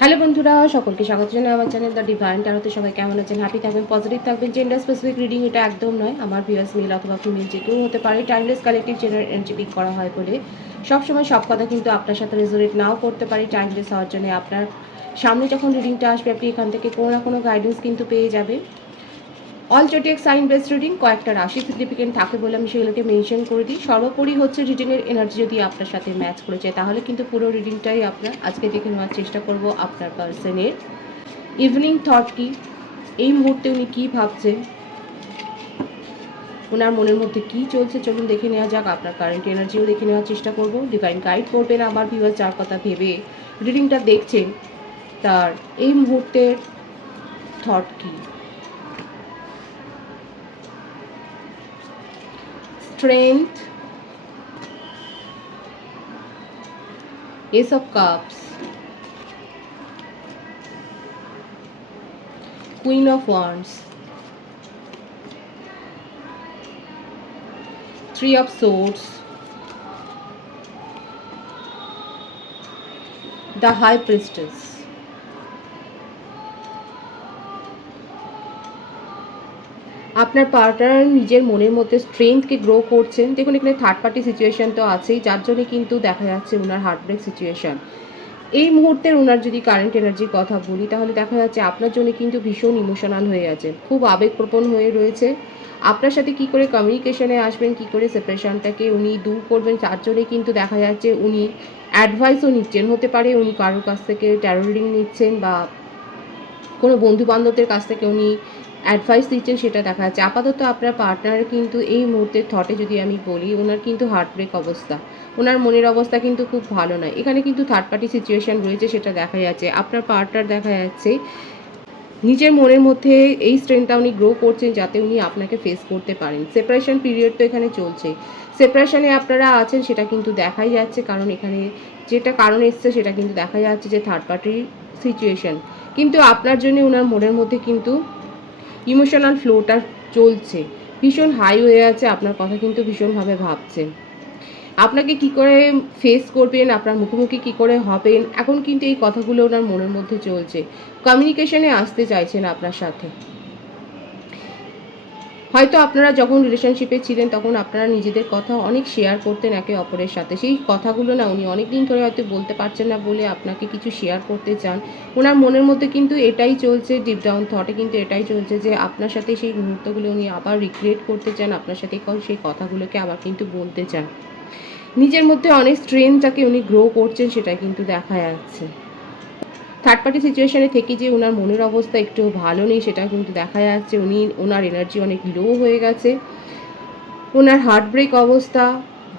Hello বন্ধুরা, সকলকে স্বাগত জানাই আমার চ্যানেল দ্য ডিভাইন টারোতে সবাই কেমন আছেন? হ্যাপি থাকবেন পজিটিভ থাকবেন। জেন্ডার স্পেসিফিক রিডিং এটা একদম নয়। আমার ভিউয়ার্স মেল অথবা ফিমেল যে কেউ হতে পারে timeless collective general energy pick করা হয় বলে। সবসময় সব কথা কিন্তু আপনার সাথে রেজোরেট নাও করতে পারি টাইমলেস হওয়ার জন্য। আপনার সামনে যখন রিডিংটা আসবে, আপনি এখান থেকে কোনো না কোনো গাইডেন্স কিন্তু পেয়ে যাবেন। All zodiac sign best reading কয়েকটা রাশি সিগনিফিকেন্ট থাকে বলে আমি সেগুলোকে মেনশন করে দিই। সর্বোপরি হচ্ছে রিডিংয়ের এনার্জি যদি আপনার সাথে ম্যাচ করে যায়, তাহলে কিন্তু পুরো রিডিংটাই আপনার আজকে দেখে নেওয়ার চেষ্টা করব আপনার পার্সনের ইভিনিং থট কি? এই মুহূর্তে উনি কী ভাবছেন? ওনার মনের মধ্যে কি চলছে? চলুন দেখে নেওয়া যাক, আপনার কারেন্ট এনার্জিও দেখে নেওয়ার চেষ্টা করব। ডিভাইন গাইড করবেন আমার ভিউয়ার যার কথা ভেবে। রিডিংটা দেখছেন, তার এই মুহূর্তের থট কী? Strength ace of cups queen of wands three of swords the high priestess আপনার পার্টনার নিজের মনের মধ্যে স্ট্রেংথকে গ্রো করছেন। দেখুন, এখানে থার্ড পার্টি সিচুয়েশান তো আছেই, যার জন্য কিন্তু দেখা যাচ্ছে ওনার হার্টব্রেক সিচুয়েশান এই মুহূর্তের ওনার যদি কারেন্ট এনার্জির কথা বলি, তাহলে দেখা যাচ্ছে আপনার জন্য কিন্তু ভীষণ ইমোশনাল হয়ে আছে। খুব আবেগপ্রবণ হয়ে রয়েছে। আপনার সাথে কি করে কমিউনিকেশনে আসবেন, কি করে সেপারেশনটাকে উনি দূর করবেন, তার জন্যে কিন্তু দেখা যাচ্ছে উনি অ্যাডভাইসও নিচ্ছেন। হতে পারে উনি কারোর কাছ থেকে ট্যারোরিং নিচ্ছেন বা কোনো বন্ধু বান্ধবদের কাছ থেকে উনি অ্যাডভাইস দিচ্ছেন সেটা দেখা যাচ্ছে। আপাতত আপনার পার্টনার কিন্তু এই মুহূর্তে থটে যদি আমি বলি, ওনার কিন্তু হার্ট ব্রেক অবস্থা। ওনার মনের অবস্থা কিন্তু খুব ভালো নয়। এখানে কিন্তু থার্ড পার্টি সিচুয়েশন রয়েছে, সেটা দেখা যাচ্ছে। আপনার পার্টনার দেখা যাচ্ছে, নিজের মনের মধ্যে এই স্ট্রেংথটা উনি গ্রো করছেন যাতে উনি আপনাকে ফেস করতে পারেন। সেপারেশন পিরিয়ড তো এখানে চলছে। সেপারেশনে আপনারা আছেন, সেটা কিন্তু দেখাই যাচ্ছে। কারণ এখানে যেটা কারণ এসছে, সেটা কিন্তু দেখা যাচ্ছে যে থার্ড পার্টির সিচুয়েশন কিন্তু আপনার জন্য ওনার মনের মধ্যে কিন্তু ইমোশনাল ফ্লোটা চলছে। ভীষণ হাই হয়ে আছে, আপনার কথা কিন্তু ভীষণভাবে ভাবছেন আপনাকে কি করে ফেস করবেন, আপনার মুখোমুখি কি করে হবেন, এখন কিন্তু এই কথাগুলো ওনার মনের মধ্যে চলছে। কমিউনিকেশনে আসতে চাইছেন আপনার সাথে। হয়তো আপনারা যখন রিলেশনশিপে ছিলেন, তখন আপনারা নিজেদের কথা অনেক শেয়ার করতেন একে অপরের সাথে। সেই কথাগুলো না উনি অনেক দিন ধরে হয়তো বলতে পারছেন না বলে আপনাকে কিছু শেয়ার করতে চান। ওনার মনের মধ্যে কিন্তু এটাই চলছে ডিপ ডাউন থটে কিন্তু এটাই চলছে যে আপনার সাথে সেই মুহূর্তগুলো উনি আবার রিক্রিয়েট করতে চান, আপনার সাথে সেই কথাগুলোকে আবার কিন্তু বলতে চান। নিজের মধ্যে অনেক স্ট্রেংথটাকে উনি গ্রো করছেন সেটা কিন্তু দেখা যাচ্ছে। থার্ড পার্টি সিচুয়েশানে থেকে যে ওনার মনের অবস্থা একটু ভালো নেই, সেটা কিন্তু দেখা যাচ্ছে। উনি ওনার এনার্জি অনেক লো হয়ে গেছে। ওনার হার্ট ব্রেক অবস্থা,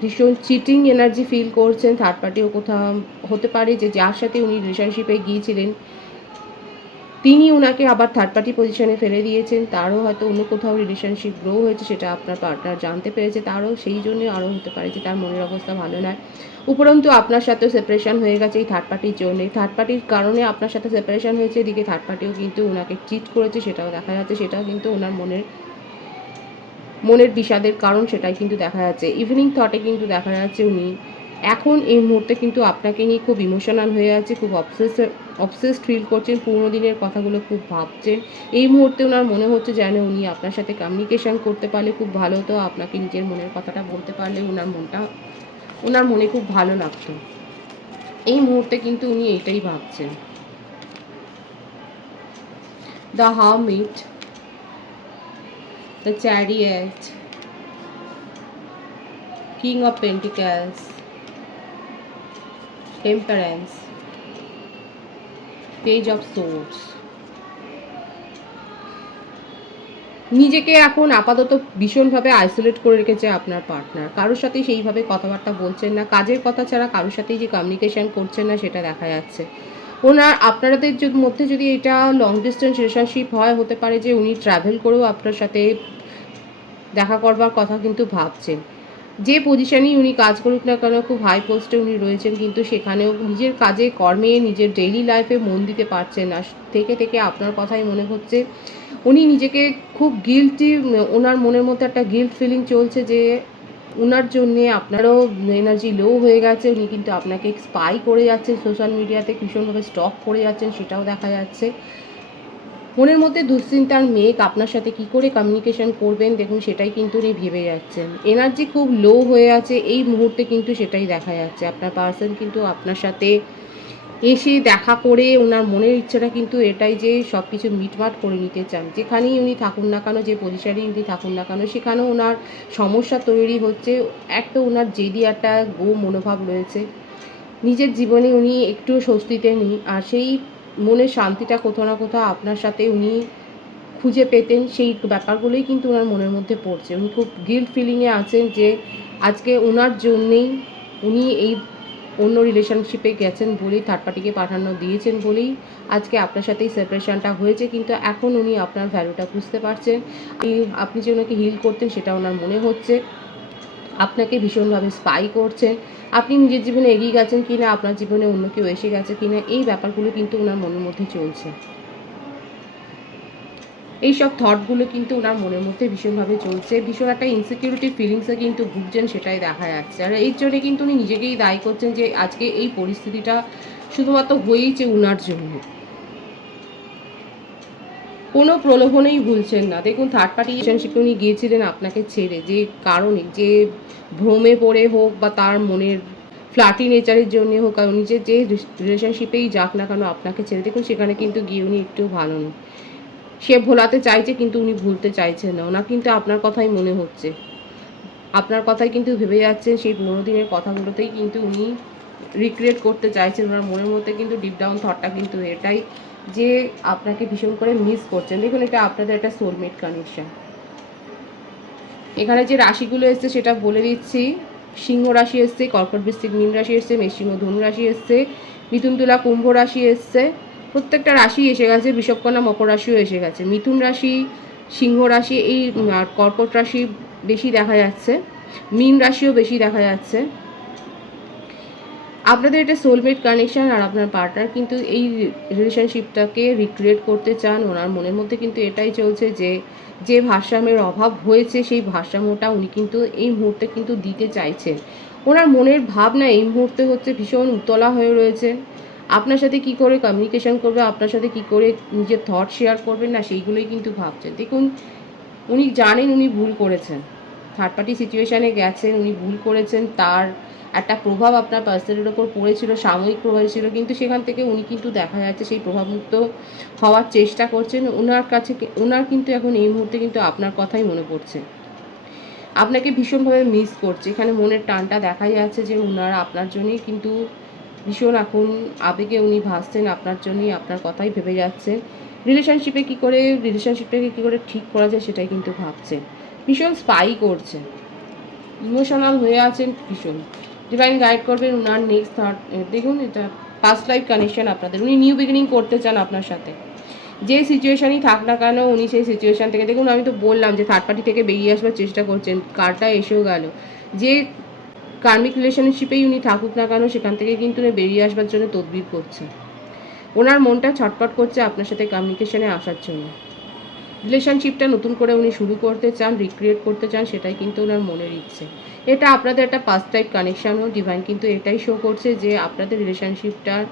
ভীষণ চিটিং এনার্জি ফিল করছেন। থার্ড পার্টিও কোথাও হতে পারে যে, যার সাথে উনি রিলেশনশিপে গিয়েছিলেন। তিনি ওনাকে আবার থার্ড পার্টি পজিশনে ফেলে দিয়েছেন। তারও হয়তো অন্য কোথাও রিলেশনশিপ গ্রো হয়েছে, সেটা আপনার পার্টনার জানতে পেরেছে। তারও সেই জন্য আরও হতে পারে যে তার মনের অবস্থা ভালো নয়। উপরন্তু আপনার সাথেও সেপারেশন হয়ে গেছে এই থার্ড পার্টির জন্য। থার্ড পার্টির কারণে আপনার সাথে সেপারেশন হয়েছে, এদিকে থার্ড পার্টিও কিন্তু ওনাকে চিট করেছে, সেটাও দেখা যাচ্ছে। সেটাও কিন্তু ওনার মনের মনের বিষাদের কারণ, সেটাই কিন্তু দেখা যাচ্ছে। ইভিনিং থটে কিন্তু দেখা যাচ্ছে উনি, এখন এই মুহূর্তে কিন্তু আপনাকে নিয়ে খুব ইমোশনাল হয়ে আছে, খুব অবসেস অবসেসড ফিল করছেন, পুরোনো দিনের কথাগুলো খুব ভাবছেন। এই মুহূর্তে ওনার মনে হচ্ছে যেন উনি আপনার সাথে কমিউনিকেশন করতে পারলে খুব ভালো হতো, আপনাকে নিজের মনের কথাটা বলতে পারলে ওনার মনটা ওনার মনে খুব ভালো লাগতো। এই মুহূর্তে কিন্তু উনি এইটাই ভাবছেন। The hermit the chariot king of pentacles temperance page of swords নিজেকে এখন আপাতত ভীষণভাবে আইসোলেট করে রেখেছে আপনার পার্টনার কারোর সাথে সেইভাবে কথাবার্তা বলছেন না। কাজের কথা ছাড়া কারোর সাথেই যে কমিউনিকেশন করছেন না, সেটা দেখা যাচ্ছে। ওনার, আপনাদের মধ্যে যদি এটা লং ডিস্টেন্স রিলেশনশিপ হয়, হতে পারে যে উনি ট্রাভেল করেও আপনার সাথে দেখা করবার কথা কিন্তু ভাবছেন। যে পজিশনেই উনি কাজ করুক না কেন, খুব হাই পোস্টে উনি রয়েছেন, কিন্তু সেখানেও নিজের কাজে কর্মে, নিজের ডেইলি লাইফে মন দিতে পারছেন না। থেকে থেকে আপনার কথাই মনে হচ্ছে, উনি নিজেকে খুব গিলটি ওনার মনের মধ্যে একটা গিল্ট ফিলিং চলছে যে ওনার জন্যে আপনারও এনার্জি লো হয়ে গেছে, উনি কিন্তু আপনাকে স্পাই করে যাচ্ছেন সোশ্যাল মিডিয়াতে ভীষণভাবে স্টক করে যাচ্ছেন, সেটাও দেখা যাচ্ছে। মনের মধ্যে দুশ্চিন্তার মেঘ আপনার সাথে কি করে কমিউনিকেশন করবেন? দেখুন, সেটাই কিন্তু উনি ভেবে যাচ্ছেন। এনার্জি খুব লো হয়ে আছে, এই মুহূর্তে কিন্তু সেটাই দেখা যাচ্ছে। আপনার পার্সন কিন্তু আপনার সাথে এসে দেখা করে ওনার মনের ইচ্ছাটা কিন্তু এটাই যে সব কিছু মিটমাট করে নিতে চান। যেখানেই উনি থাকুন না কেন, যে পজিশনেই উনি থাকুন না কেন, সেখানেও ওনার সমস্যা তৈরি হচ্ছে। এক তো ওনার জেদি একটা গো মনোভাব রয়েছে। নিজের জীবনে উনি একটু স্বস্তিতে নেই। আর সেই মনের শান্তিটা কোথাও না কোথাও আপনার সাথে উনি খুঁজে পেতেন, সেই ব্যাপারগুলোই কিন্তু ওনার মনের মধ্যে পড়ছে। উনি খুব গিল্ট ফিলিংয়ে আছেন যে আজকে ওনার জন্যেই উনি এই অন্য রিলেশনশিপে গেছেন বলেই থার্ড পার্টিকে পাঠানো দিয়েছেন বলেই আজকে আপনার সাথে এই সেপারেশনটা হয়েছে। কিন্তু এখন উনি আপনার ভ্যালুটা বুঝতে পারছেন। আপনি যে ওনাকে হিল করতেন সেটা ওনার মনে হচ্ছে। আপনাকে ভীষণভাবে স্পাই করছেন আপনি নিজের জীবনে এগিয়ে গেছেন কি না আপনার জীবনে অন্য কেউ এসে গেছে কি না এই ব্যাপারগুলো কিন্তু ওনার মনের মধ্যে চলছে। এই সব থটগুলো কিন্তু ওনার মনের মধ্যে ভীষণভাবে চলছে। ভীষণ একটা ইনসিকিউরিটি ফিলিংসে কিন্তু ভুগছেন, সেটাই দেখা যাচ্ছে। আর এর জন্য কিন্তু উনি নিজেকেই দায়ী করছেন যে, আজকে এই পরিস্থিতিটা শুধুমাত্র হয়েইছে উনার জন্য। কোনো প্রলোভনেই ভুলছেন না। দেখুন থার্ড পার্টি রিলেশনশিপে উনি গিয়েছিলেন আপনাকে ছেড়ে। যে কারণে, যে ভ্রমে পড়ে হোক বা তার মনের ফ্ল্যাটি নেচারের জন্য হোক, আর উনি যে যে রিলেশনশিপেই যাক না কেন আপনাকে ছেড়ে, দেখুন, সেখানে কিন্তু গিয়ে উনি একটু ভালো নেই সে ভোলাতে চাইছে, কিন্তু উনি ভুলতে চাইছেন না। ওনার কিন্তু আপনার কথাই মনে হচ্ছে। আপনার কথাই কিন্তু ভেবে যাচ্ছেন, সেই পনেরো দিনের কথাগুলোতেই কিন্তু উনি রিক্রিয়েট করতে চাইছেন। ওনার মনের মধ্যে কিন্তু ডিপ ডাউন থটটা কিন্তু এটাই যে আপনাকে ভীষণ করে মিস করছেন। দেখুন, এটা আপনাদের একটা সোলমেট কানেকশন এখানে যে রাশিগুলো এসছে, সেটা বলে দিচ্ছি। সিংহ রাশি এসছে, কর্কট বৃশ্চিক মীন রাশি এসছে, মেষসিংহ ধনু রাশি এসছে, মিথুন তুলা কুম্ভ রাশি এসছে। প্রত্যেকটা রাশি এসে গেছে বিষবকন্যা মকর রাশিও এসে গেছে। মিথুন রাশি, সিংহ রাশি, এই কর্কট রাশি বেশি দেখা যাচ্ছে। মীন রাশিও বেশি দেখা যাচ্ছে। আপনাদের এটা সোলমেট কানেকশন আর আপনার পার্টনার কিন্তু এই রিলেশনশিপটাকে রিক্রিয়েট করতে চান, ওনার মনের মধ্যে কিন্তু এটাই চলছে যে যে ভারসাম্যের অভাব হয়েছে সেই ভারসাম্যটা উনি কিন্তু এই মুহূর্তে কিন্তু দিতে চাইছেন। ওনার মনের ভাবনা এই মুহূর্তে হচ্ছে ভীষণ উতলা হয়ে রয়েছে। আপনার সাথে কি করে কমিউনিকেশন করবে, আপনার সাথে কি করে নিজের থট শেয়ার করবেন না, সেইগুলোই কিন্তু ভাবছেন। দেখুন, উনি জানেন উনি ভুল করেছেন। থার্ড পার্টি সিচুয়েশানে গেছেন, উনি ভুল করেছেন, তার একটা প্রভাব আপনার পার্সনের ওপর পড়েছিল, সাময়িক প্রভাব ছিল, কিন্তু সেখান থেকে উনি কিন্তু দেখা যাচ্ছে সেই প্রভাবমুক্ত হওয়ার চেষ্টা করছেন। ওনার কাছে ওনার কিন্তু এখন এই মুহূর্তে কিন্তু আপনার কথাই মনে পড়ছে। আপনাকে ভীষণভাবে মিস করছে। এখানে মনের টানটা দেখাই যাচ্ছে যে ওনার আপনার জন্যই কিন্তু ভীষণ এখন আবেগে উনি ভাসছেন, আপনার জন্যই আপনার কথাই ভেবে যাচ্ছেন রিলেশনশিপে কি করে রিলেশনশিপটাকে কি করে ঠিক করা যায় সেটাই কিন্তু ভাবছেন ভীষণ স্পাই করছে। ইমোশনাল হয়ে আছেন ভীষণ। ডিভাইন গাইড করবেন ওনার নেক্সট থার্ড দেখুন এটা পাস্ট লাইফ কানেকশন আপনাদের। উনি নিউ বিগিনিং করতে চান আপনার সাথে। যে সিচুয়েশানই থাক না কেন, উনি সেই সিচুয়েশন থেকে, দেখুন আমি তো বললাম যে থার্ড পার্টি থেকে বেরিয়ে আসবার চেষ্টা করছেন, কারটা এসেও গেল। যে কার্মিক রিলেশনশিপেই উনি থাকুক না কেন, সেখান থেকে কিন্তু উনি বেরিয়ে আসবার জন্য তদবির করছে। ওনার মনটা ছটপট করছে আপনার সাথে কমিউনিকেশনে আসার জন্য। রিলেশনশিপটা নতুন করে উনি শুরু করতে চান রিক্রিয়েট করতে চান, সেটাই কিন্তু ওনার মনের ইচ্ছে। এটা আপনাদের একটা পাস্ট টাইপ কানেকশানও ডিভাইন কিন্তু এটাই শো করছে যে আপনাদের রিলেশনশিপটার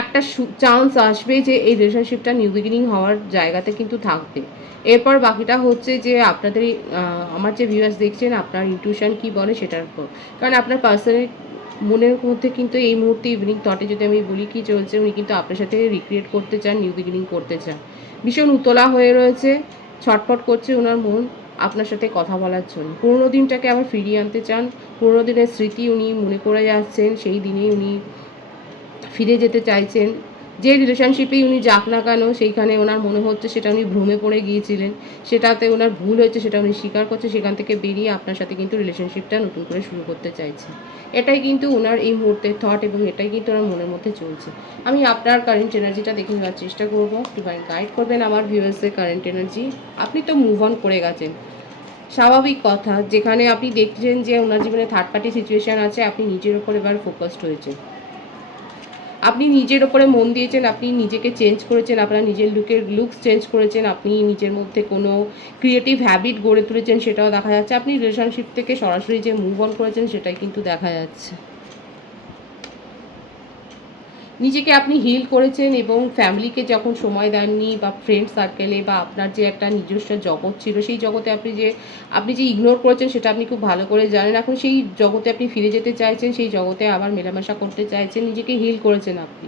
একটা চান্স আসবে যে এই রিলেশনশিপটা নিউ বিগিনিং হওয়ার জায়গাতে কিন্তু থাকবে। এরপর বাকিটা হচ্ছে যে আপনাদের আমার যে ভিউয়ার্স দেখছেন, আপনার ইনটিউশন কি বলে সেটার উপর। কারণ আপনার পার্সনের মনের মধ্যে কিন্তু এই মুহূর্তে ইভিনিং থটে যদি আমি বলি কি চলছে, উনি কিন্তু আপনার সাথে রিক্রিয়েট করতে চান নিউ বিগিনিং করতে চান। ভীষণ উতলা হয়ে রয়েছে, ছটফট করছে ওনার মন, আপনার সাথে কথা বলার জন্য। পুরোনো দিনটাকে আবার ফিরিয়ে আনতে চান, পুরোনো দিনের স্মৃতি উনি মনে করে যাচ্ছেন, সেই দিনেই উনি ফিরে যেতে চাইছেন। যে রিলেশনশিপেই উনি যাক না কেন, সেইখানে ওনার মনে হচ্ছে সেটা উনি ভ্রমে পড়ে গিয়েছিলেন। সেটাতে ওনার ভুল হয়েছে, সেটা উনি স্বীকার করছে, সেখান থেকে বেরিয়ে আপনার সাথে কিন্তু রিলেশনশিপটা নতুন করে শুরু করতে চাইছে। এটাই কিন্তু ওনার এই মুহূর্তের থট এবং এটাই কিন্তু ওনার মনের মধ্যে চলছে। আমি আপনার কারেন্ট এনার্জিটা দেখে নেওয়ার চেষ্টা করব। ডিভাইন গাইড করবেন আমার ভিউয়ার্সের কারেন্ট এনার্জি আপনি তো মুভ অন করে গেছেন। স্বাভাবিক কথা, যেখানে আপনি দেখছেন যে ওনার জীবনে থার্ড পার্টি সিচুয়েশন আছে, আপনি নিজের ওপর এবার ফোকাসড হয়েছে আপনি নিজের ওপরে মন দিয়েছেন, আপনি নিজেকে চেঞ্জ করেছেন, আপনার নিজের লুকের লুকস চেঞ্জ করেছেন, আপনি নিজের মধ্যে কোনো ক্রিয়েটিভ হ্যাবিট গড়ে তুলেছেন, সেটাও দেখা যাচ্ছে। আপনি রিলেশনশিপ থেকে সরাসরি যে মুভ অন করেছেন, সেটাই কিন্তু দেখা যাচ্ছে। নিজেকে আপনি হিল করেছেন এবং ফ্যামিলিকে যখন সময় দেননি বা ফ্রেন্ড সার্কেলে বা আপনার যে একটা নিজস্ব জগৎ ছিল, সেই জগতে আপনি যে আপনি যে ইগনোর করেছেন সেটা আপনি খুব ভালো করে জানেন। এখন সেই জগতে আপনি ফিরে যেতে চাইছেন, সেই জগতে আবার মেলামেশা করতে চাইছেন, নিজেকে হিল করেছেন আপনি।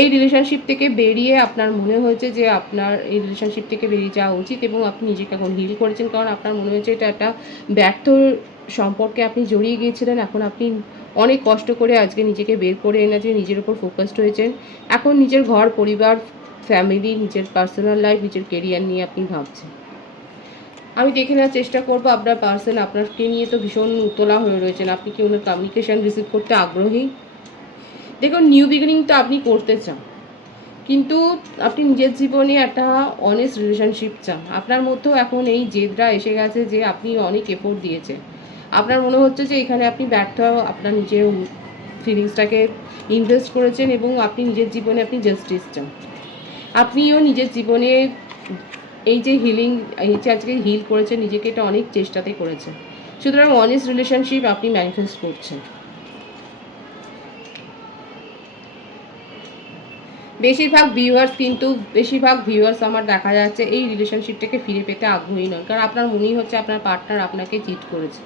এই রিলেশনশিপ থেকে বেরিয়ে আপনার মনে হয়েছে যে, আপনার এই রিলেশনশিপ থেকে বেরিয়ে যাওয়া উচিত এবং আপনি নিজেকে এখন হিল করেছেন। কারণ আপনার মনে হয়েছে এটা একটা ব্যর্থ সম্পর্কে আপনি জড়িয়ে গিয়েছিলেন, এখন আপনি অনেক কষ্ট করে আজকে নিজেকে বের করে এনেছে, নিজের উপর ফোকাসড হয়েছেন এখন নিজের ঘর, পরিবার ফ্যামিলি নিজের পার্সোনাল লাইফ নিজের কেরিয়ার নিয়ে আপনি ভাবছেন। আমি দেখে নেওয়ার চেষ্টা করব আপনার পার্সন আপনাকে নিয়ে তো ভীষণ উতলা হয়ে রয়েছেন। আপনি কি ওনার কমিউনিকেশান রিসিভ করতে আগ্রহী? দেখুন নিউ বিগিনিং তো আপনি করতে চান। কিন্তু আপনি নিজের জীবনে একটা অনেস্ট রিলেশনশিপ চান। আপনার মধ্যেও এখন এই জেদরা এসে গেছে যে আপনি অনেক এফোর্ট দিয়েছেন। আপনার মনে হচ্ছে যে এখানে আপনি ব্যর্থ, আপনার নিজের ফিলিংসটাকে ইনভেস্ট করেছেন এবং আপনি নিজের জীবনে আপনি জাস্টিস চান। আপনিও নিজের জীবনে এই যে হিলিং এই যে আজকে হিল করেছেন, নিজেকে এটা অনেক চেষ্টাতে করেছেন। সুতরাং অনেস্ট রিলেশনশিপ আপনি ম্যানিফেস্ট করছেন। বেশিরভাগ ভিউয়ার্স কিন্তু, বেশিরভাগ ভিউয়ার্স আমার দেখা যাচ্ছে এই রিলেশনশিপটাকে ফিরে পেতে আগ্রহী নন কারণ আপনার মনেই হচ্ছে আপনার পার্টনার আপনাকে চিট করেছে।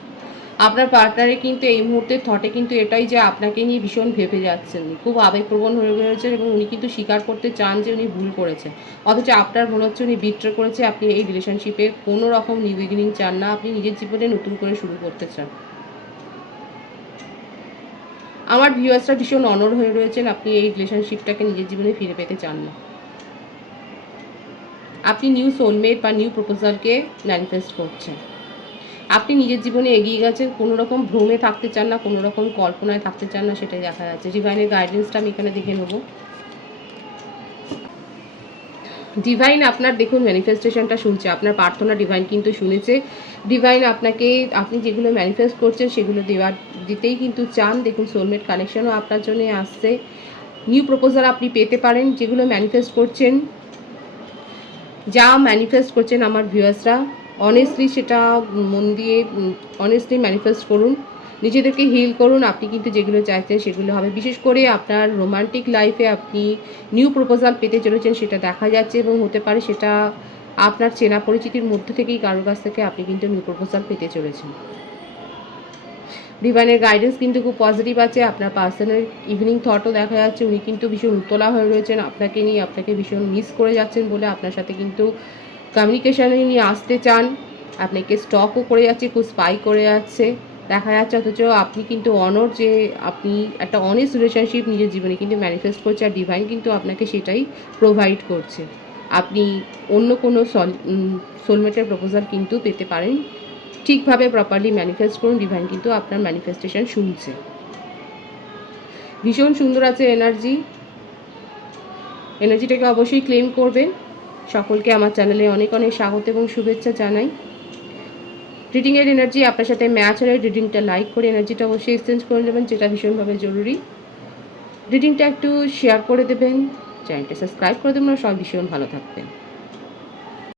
আপনার পার্টনারের কিন্তু এই মুহূর্তে থটে কিন্তু এটাই যে আপনাকে নিয়ে ভীষণ ভেবে যাচ্ছেন। খুব আবেগপ্রবণ হয়ে রয়েছেন এবং উনি কিন্তু স্বীকার করতে চান যে উনি ভুল করেছেন। অথচ আপনার মনে হচ্ছে উনি বিট্রে করেছে, আপনি এই রিলেশনশিপে কোনো রকম নিউ চান না, আপনি নিজের জীবনে নতুন করে শুরু করতে চান। আমার ভিউয়ার্সরা ভীষণ অনর হয়ে রয়েছেন, আপনি এই রিলেশনশিপটাকে নিজের জীবনে ফিরে পেতে চান না। আপনি নিউ সোলমেট বা নিউ প্রপোজালকে ম্যানিফেস্ট করছেন। আপনি নিজের জীবনে এগিয়ে গেছেন, কোনো রকম ভ্রমে থাকতে চান না, কোনো রকম কল্পনায় থাকতে চান না, সেটাই দেখা যাচ্ছে। ডিভাইনের গাইডেন্সটা আমি এখানে দেখে নেব। ডিভাইন আপনার, দেখুন ম্যানিফেস্টেশনটা শুনছে, আপনার প্রার্থনা ডিভাইন কিন্তু শুনেছে। ডিভাইন আপনাকে, আপনি যেগুলো ম্যানিফেস্ট করছেন, সেগুলো দেওয়ার, দিতেই কিন্তু চান। দেখুন সোলমেট কানেকশনও আপনার জন্য আসছে। নিউ প্রপোজাল আপনি পেতে পারেন, যেগুলো ম্যানিফেস্ট করছেন। যা ম্যানিফেস্ট করছেন আমার ভিউয়ার্সরা অনেস্টলি সেটা মন দিয়ে অনেস্টলি ম্যানিফেস্ট করুন। নিজেদেরকে হিল করুন, আপনি কিন্তু যেগুলো চাইছেন সেগুলো হবে। বিশেষ করে আপনার রোমান্টিক লাইফে আপনি নিউ প্রপোজাল পেতে চলেছেন সেটা দেখা যাচ্ছে এবং হতে পারে সেটা আপনার চেনা পরিচিতির মধ্য থেকেই কারোর কাছ থেকে আপনি কিন্তু নিউ প্রপোজাল পেতে চলেছেন। ডিভাইনের গাইডেন্স কিন্তু খুব পজিটিভ আছে। আপনার পার্সোনাল ইভিনিং থটও দেখা যাচ্ছে। উনি কিন্তু ভীষণ উতলা হয়ে রয়েছেন। আপনাকে নিয়ে আপনাকে ভীষণ মিস করে যাচ্ছেন বলে আপনার সাথে কিন্তু কমিউনিকেশানে নিয়ে আসতে চান। আপনাকে স্টকও করে যাচ্ছে খুব স্পাই করে যাচ্ছে। দেখা যাচ্ছে অথচ আপনি কিন্তু অনর যে আপনি একটা অনেস্ট রিলেশনশিপ নিজের জীবনে কিন্তু ম্যানিফেস্ট করছে আর ডিভাইন কিন্তু আপনাকে সেটাই প্রোভাইড করছে। আপনি অন্য কোনো সল সোলমেটের প্রপোজাল কিন্তু পেতে পারেন। ঠিকভাবে প্রপারলি ম্যানিফেস্ট করুন ডিভাইন কিন্তু আপনার ম্যানিফেস্টেশন শুনছে। ভীষণ সুন্দর আছে এনার্জি এনার্জিটাকে অবশ্যই ক্লেম করবেন। সকলকে আমার চ্যানেলে অনেক অনেক স্বাগত এবং শুভেচ্ছা জানাই। রিডিংয়ের এনার্জি আপনার সাথে ম্যাচ হলে রিডিংটা লাইক করে এনার্জিটা অবশ্যই এক্সচেঞ্জ করে নেবেন, যেটা ভীষণভাবে জরুরি। রিডিংটা একটু শেয়ার করে দেবেন চ্যানেলটা সাবস্ক্রাইব করে দেবেন সবাই ভীষণ ভালো থাকবেন।